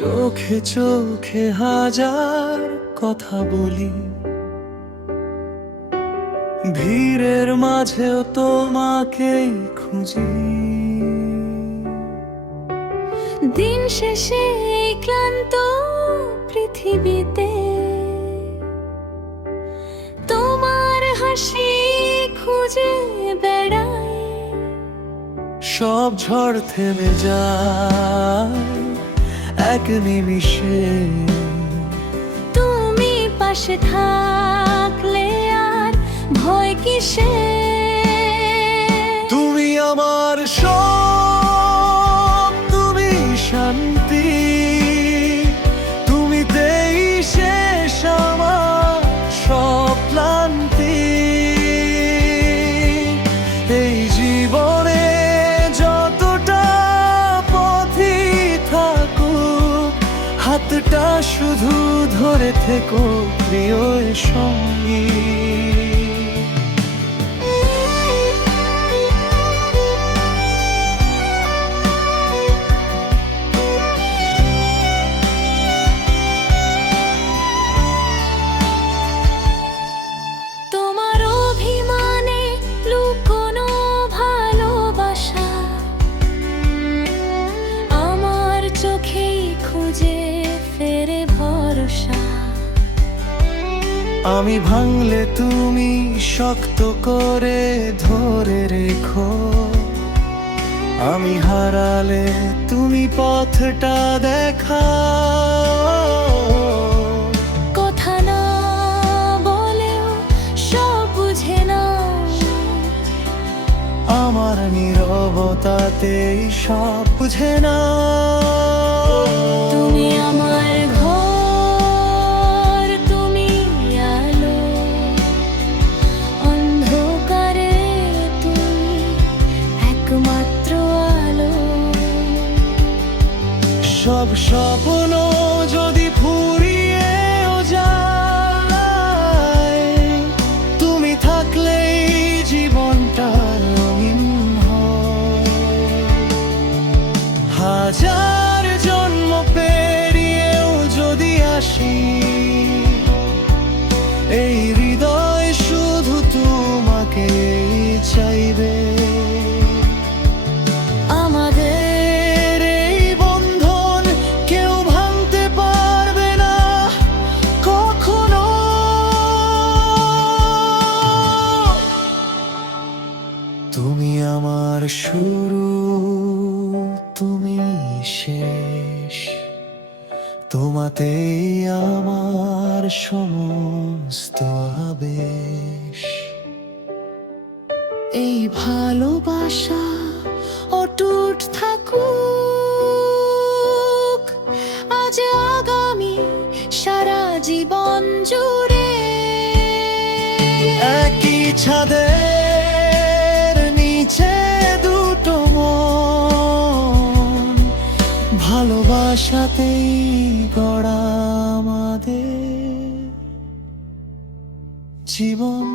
চোখে চোখে হাজার কথা বলি, ভিড়ের মাঝেও তোমাকেই খুঁজি। দিন শেষে এই ক্লান্ত পৃথিবীতে তোমার হাসি খুঁজে বেড়াই। সব ঝড় থেমে যায় এক নিমিষে, তুমি পাশে থাকলে আর ভয় কিসে। তুমি আমার সব, তুমি শান্তি, তুমিতেই শেষ আমার সব ক্লান্তি। এই জীবনে যতটা পথই থাকুক, হাতটা শুধু ধরে থেকো প্রিয় সঙ্গী। তোমার অভিমানে লুকোনো ভালোবাসা আমার চোখেই খুঁজে ফেরে ভরসা। আমি ভাঙলে তুমি শক্ত করে ধরে রেখো, আমি হারালে তুমি পথটা দেখাও। কথা না বলেও সব বুঝে নাও, আমার নীরবতাতেই সব বুঝে নাও। তুমি আমার ঘর, তুমি আলো, অন্ধকারে তুমি একমাত্র আলো। সব স্বপ্ন যদি ফুরিয়েও যায়, তুমি থাকলেই জীবনটা রঙিন হয়। হাজার জন্ম পেরিয়েও যদি আসি, এই হৃদয় শুধু তোমাকে চাইবে। আমাদের এই বন্ধন কেউ ভাঙতে পারবে না কখনো। তুমি আমার শুরু, তুমি শেষ, তোমাতেই আমার সমস্ত আবেশ। এই ভালোবাসা অটুট থাকুক আজ আগামী সারা জীবন জুড়ে। একই ছাদের নিচে দুটো মন, ভালোবাসাতেই গড়া আমাদের জীবন।